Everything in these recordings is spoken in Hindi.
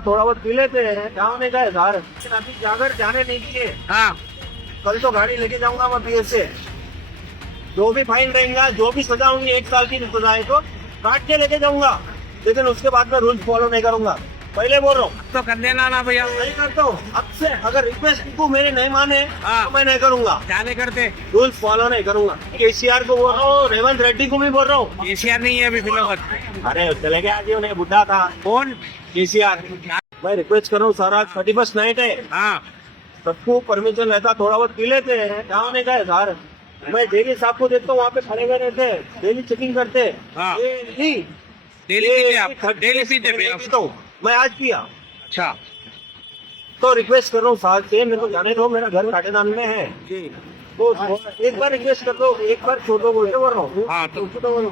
थोड़ा बहुत पी लेते हैं, गाँव में गए घर, लेकिन अभी जाकर जाने नहीं दिए। हाँ कल तो गाड़ी लेके जाऊंगा मैं पीएस से। जो भी फाइन रहेगा, जो भी सजा होंगी 1 साल की सजा है तो काट के लेके जाऊंगा, लेकिन उसके बाद में रूल्स फॉलो नहीं करूंगा। पहले बोल रहा हूँ, तो कर देना ना भैया। नहीं करता हूँ अब से। अगर रिक्वेस्ट को मेरे नहीं माने हाँ। तो मैं नहीं करूंगा, क्या नहीं करते? रूल्स फॉलो नहीं करूंगा। केसीआर को बोल रहा हूँ, रेवंत रेड्डी को भी बोल रहा हूँ। केसीआर नहीं है अभी फिलहाल। अरे चले गया जी, उन्हें बुढ़ा था कौन? केसीआर। मैं रिक्वेस्ट कर रहा हूँ सर, आज 31 नाइट है, हाँ सबको परमिशन रहता, थोड़ा बहुत पी लेते हैं, गाँव में गए घर। मैं डेली साहब को देखता हूँ, वहाँ पे खड़े हुए रहते हैं, डेली चेकिंग करते हैं। हाँ। डेली डेली पीते आप? डेली पीते भैया? पीता हूँ मैं, आज किया। अच्छा तो रिक्वेस्ट कर रहा हूँ साहब से, मेरे को जाने दो, मेरा घर काटेदान में है जी। तो एक बार रिक्वेस्ट कर दो, एक बार छोड़ो बोल रहा हूँ। हाँ तो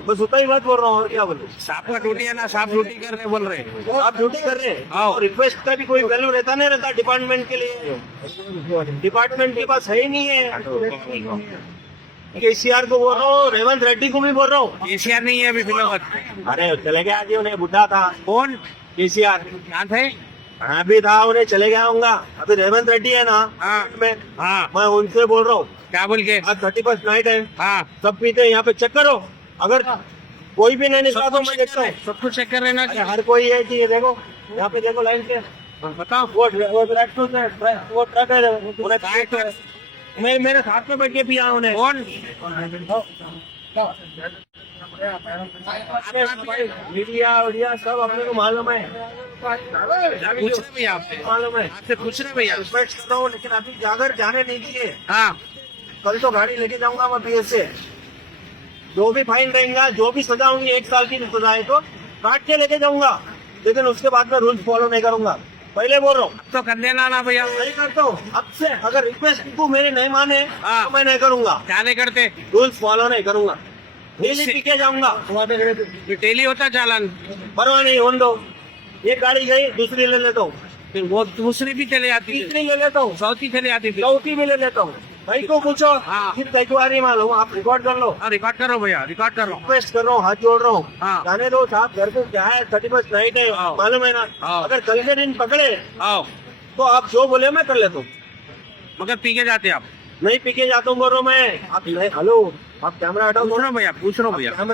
बस उतना ही बात बोल रहा हूँ, और क्या बोलूँ। साफ का ड्यूटी है ना, साफ ड्यूटी कर रहे बोल रहे। आप ड्यूटी कर रहे हैं हाँ। और रिक्वेस्ट का भी कोई वैल्यू रहता नहीं रहता डिपार्टमेंट के लिए। डिपार्टमेंट के पास है ही नहीं है। केसीआर को बोल रहा हूँ, रेवंत रेड्डी को भी बोल रहा हूँ। केसीआर नहीं है अभी फिलहाल। अरे चले गया जी, उन्हें बुढ़ा था कौन? केसीआर। क्या थे? हाँ भी था, उन्हें चले गया होगा। अभी रेवंत रेड्डी है ना, हाँ। मैं उनसे बोल रहा हूँ, क्या बोल के? आज 31 नाइट है, हाँ सब पीते हैं, यहाँ पे चेक करो। अगर कोई भी नहीं निकला तो मैं देखता हूँ। सब कुछ चेक कर लेना। अरे हर कोई है कि ये देखो, यहाँ पे देखो लाइन से, बताओ। वो ट्रक है, उन्हें मैं मेरे साथ में बैठ के पिया उन्हें। कौन? मीडिया वीडिया सब अपने को मालूम है, पूछ रहे भैया आपसे? मालूम है। आपसे पूछ रहे भैया? रिक्वेस्ट कर रहा हूँ, लेकिन अभी जाकर जाने नहीं दिए। हाँ कल तो गाड़ी लेके जाऊंगा मैं पीएस से। जो भी फाइन रहेगा, जो भी सजा होंगी 1 साल की सजा है तो काट के लेके जाऊंगा, लेकिन उसके बाद में रूल्स फॉलो नहीं करूंगा। पहले बोल रहा हूँ, तो कर देना ना भैया। नहीं करता हूँ अब से। अगर रिक्वेस्ट को मेरे नहीं माने हाँ। तो मैं नहीं करूंगा, क्या नहीं करते? रूल्स फॉलो नहीं करूंगा। डेली पी के जाऊंगा, डेली होता चालान? परवाह नहीं, होने दो। एक गाड़ी गई, दूसरी ले लेता हूँ, फिर वो दूसरी भी चले जाती थी, तीसरी ले लेता हूँ, चौथी चले जाती थी। चौथी भी ले लेता हूँ। भाई को पूछो, हाँ। फिर कई को आ रही मालूम, आप रिकॉर्ड कर लो। हाँ रिकॉर्ड करो भैया, रिकॉर्ड कर लो। रिक्वेस्ट कर रहा हूँ, हाथ जोड़ रहा हूँ, हाँ। जाने दो साहब। घर पे क्या है, 31 नाइट है, हाँ। मालूम है ना। हाँ। अगर कल के दिन पकड़े आओ, तो आप जो बोले मैं कर लेता हूँ। मगर पी के जाते आप? नहीं पी के जाता हूँ बोल रहा हूँ मैं। आप हेलो, आप कैमरा हटाओ। पूछ रहा हूँ भैया, पूछ रहा हूँ भैया।